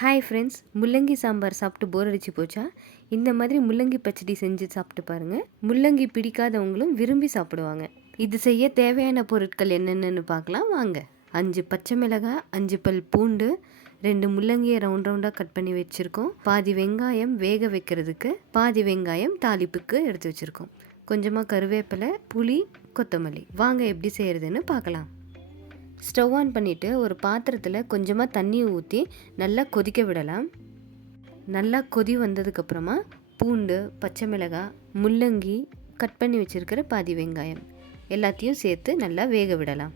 Hi friends, முள்ளங்கி சாம்பார் சாப்பிட்டு போர் அடிச்சு போச்சா? இந்த மாதிரி முள்ளங்கி பச்சடி செஞ்சு சாப்பிட்டு பாருங்கள். முள்ளங்கி பிடிக்காதவங்களும் விரும்பி சாப்பிடுவாங்க. இது செய்ய தேவையான பொருட்கள் என்னென்னு பார்க்கலாம் வாங்க. 5 பச்சை மிளகாய், 5 பல் பூண்டு, 2 முள்ளங்கியை ரவுண்டாக கட் பண்ணி வச்சுருக்கோம். பாதி வெங்காயம் வேக வைக்கிறதுக்கு, பாதி வெங்காயம் தாளிப்புக்கு எடுத்து வச்சுருக்கோம். கொஞ்சமாக கருவேப்பிலை, புளி, கொத்தமல்லி. வாங்க எப்படி செய்கிறதுன்னு பார்க்கலாம். ஸ்டவ் ஆன் பண்ணிவிட்டு ஒரு பாத்திரத்தில் கொஞ்சமாக தண்ணி ஊற்றி நல்லா கொதிக்க விடலாம். நல்லா கொதி வந்ததுக்கப்புறமா பூண்டு, பச்சை மிளகாய், முள்ளங்கி, கட் பண்ணி வச்சுருக்கிற பாதி வெங்காயம் எல்லாத்தையும் சேர்த்து நல்லா வேக விடலாம்.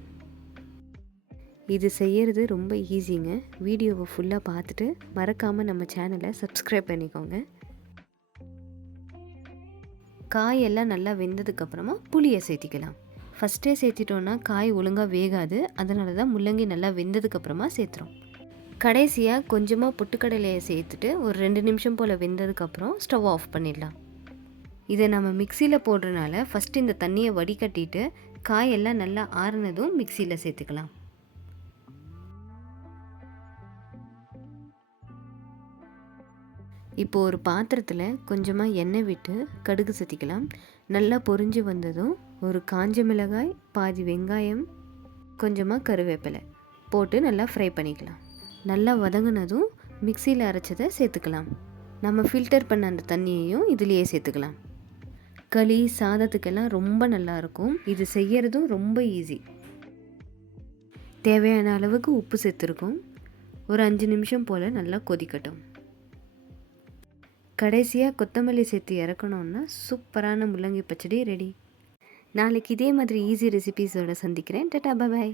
இது செய்கிறது ரொம்ப ஈஸிங்க. வீடியோவை ஃபுல்லாக பார்த்துட்டு மறக்காமல் நம்ம சேனலை சப்ஸ்கிரைப் பண்ணிக்கோங்க. காயெல்லாம் நல்லா வெந்ததுக்கப்புறமா புளியை சேர்த்திக்கலாம். ஃபஸ்ட்டே சேர்த்திட்டோன்னா காய் ஒழுங்காக வேகாது. அதனால தான் முள்ளங்கி நல்லா வெந்ததுக்கப்புறமா சேர்த்துறோம். கடைசியாக கொஞ்சமாக பொட்டுக்கடலையை சேர்த்துட்டு ஒரு 2 நிமிஷம் போல் வெந்ததுக்கப்புறம் ஸ்டவ் ஆஃப் பண்ணிடலாம். இதை நம்ம மிக்சியில் போடுறதுனால ஃபஸ்ட்டு இந்த தண்ணியை வடிகட்டிட்டு காயெல்லாம் நல்லா ஆறுனதும் மிக்சியில் சேர்த்துக்கலாம். இப்போது ஒரு பாத்திரத்தில் கொஞ்சமாக எண்ணெய் விட்டு கடுகு சேர்த்திக்கலாம். நல்லா பொரிஞ்சு வந்ததும் ஒரு காஞ்ச மிளகாய், பாதி வெங்காயம், கொஞ்சமாக கருவேப்பிலை போட்டு நல்லா ஃப்ரை பண்ணிக்கலாம். நல்லா வதங்கினதும் மிக்சியில் அரைச்சதை சேர்த்துக்கலாம். நம்ம ஃபில்டர் பண்ண அந்த தண்ணியையும் இதுலேயே சேர்த்துக்கலாம். களி சாதத்துக்கெல்லாம் ரொம்ப நல்லாயிருக்கும். இது செய்யறதும் ரொம்ப ஈஸி. தேவையான அளவுக்கு உப்பு சேர்த்துருக்கோம். ஒரு 5 நிமிஷம் போல் நல்லா கொதிக்கட்டும். கடைசியாக கொத்தமல்லி சேர்த்து இறக்கணுன்னா சூப்பரான முள்ளங்கி பச்சடி ரெடி. நாளைக்கு இதே மாதிரி ஈஸி ரெசிபீஸோடு சந்திக்கிறேன். டாடா, பாய்.